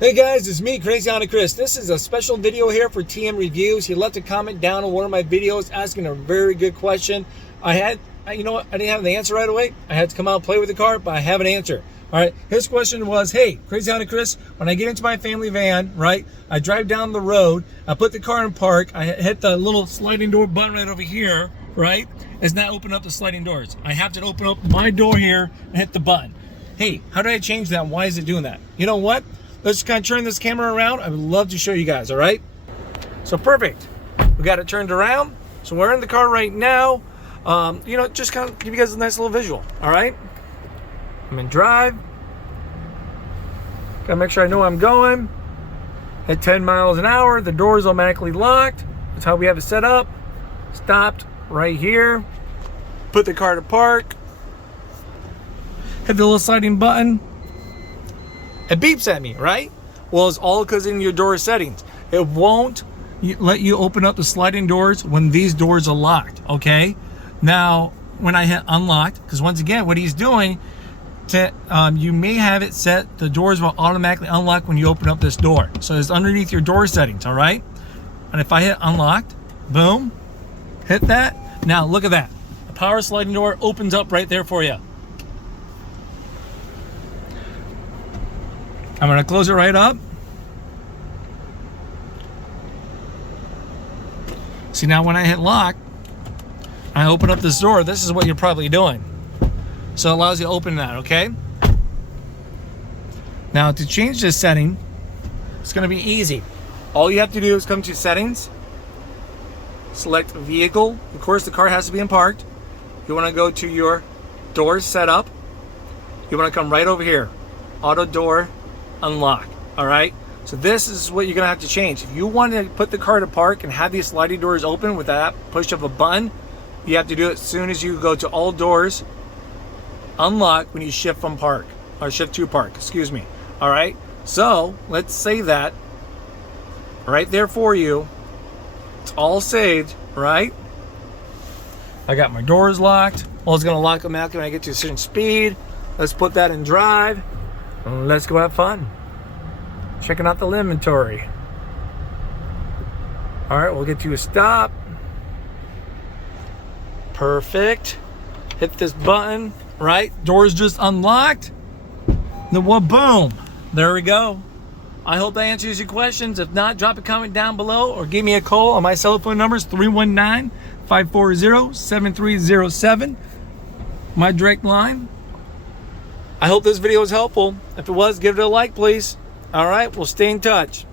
Hey guys, it's me, Crazy Honda Chris. This is a special video here for TM Reviews. He left a comment down on one of my videos asking a very good question. You know what? I didn't have the answer right away. I had to come out and play with the car, but I have an answer. All right, his question was, hey, Crazy Honda Chris, when I get into my family van, right, I drive down the road, I put the car in park, I hit the little sliding door button right over here, right? It's not open up the sliding doors. I have to open up my door here and hit the button. Hey, how do I change that? Why is it doing that? You know what? Let's kind of turn this camera around. I would love to show you guys, all right? So perfect. We got it turned around. So we're in the car right now. Just kind of give you guys a nice little visual, all right? I'm in drive. Gotta make sure I know where I'm going. At 10 miles an hour, the door is automatically locked. That's how we have it set up. Stopped right here. Put the car to park. Hit the little sliding button. It beeps at me, right? Well, it's all because in your door settings. It won't let you open up the sliding doors when these doors are locked, okay? Now, when I hit unlocked, because once again, what he's doing, you may have it set, the doors will automatically unlock when you open up this door. So it's underneath your door settings, all right? And if I hit unlocked, boom, hit that. Now, look at that. The power sliding door opens up right there for you. I'm gonna close it right up. See, now when I hit lock, I open up this door. This is what you're probably doing. So it allows you to open that, okay? Now to change this setting, it's gonna be easy. All you have to do is come to settings, select vehicle. Of course, the car has to be in parked. You wanna go to your door setup. You wanna come right over here, auto door unlock. All right, so this is what you're gonna have to change. If you want to put the car to park and have these sliding doors open with that push of a button, you have to do it as soon as you go to all doors unlock when you shift from park, or shift to park, excuse me. All right, so let's save that right there for you. It's all saved, right? I got my doors locked. Well, it's gonna lock automatically when I get to a certain speed. Let's put that in drive. Let's go have fun. Checking out the inventory. All right, we'll get to a stop. Perfect. Hit this button, right? Doors just unlocked. Then what? Boom. There we go. I hope that answers your questions. If not, drop a comment down below or give me a call on my cell phone numbers, 319-540-7307. My direct line. I hope this video was helpful. If it was, give it a like, please. All right, we'll stay in touch.